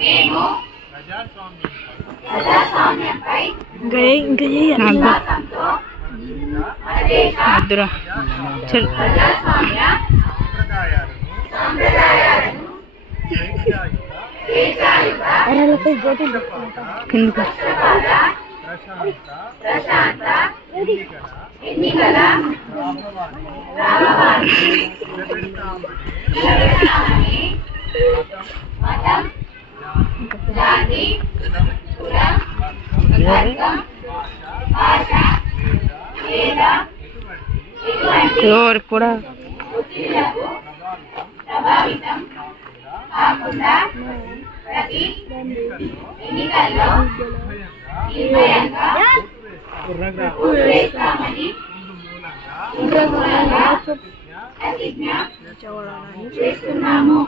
మేము ప్రజాస్వామ్యంపై ఇంకా ఏ- ఇంకా చేయాలి విశ్వాసంతో మన దేశ వద్దురా చల్ ప్రజాస్వామ్య సాంప్రదాయాలను స్వేచ్ఛాయుత కిందకు పక్షపాత ప్రశాంత ఎన్నికల ప్రాభవాన్ని నిలబెడతామని మతం జాతి కులం వర్గం భాష లేదా ఎటువంటి ఎవరు కూడా? ఒత్తిళ్ళకు ప్రభావితం కాకుండా ప్రతి ఎన్నికల్లో నిర్భయంగా ఓటు వేస్తామని ఇందు మూలంగా ప్రతిజ్ఞ చేస్తున్నాము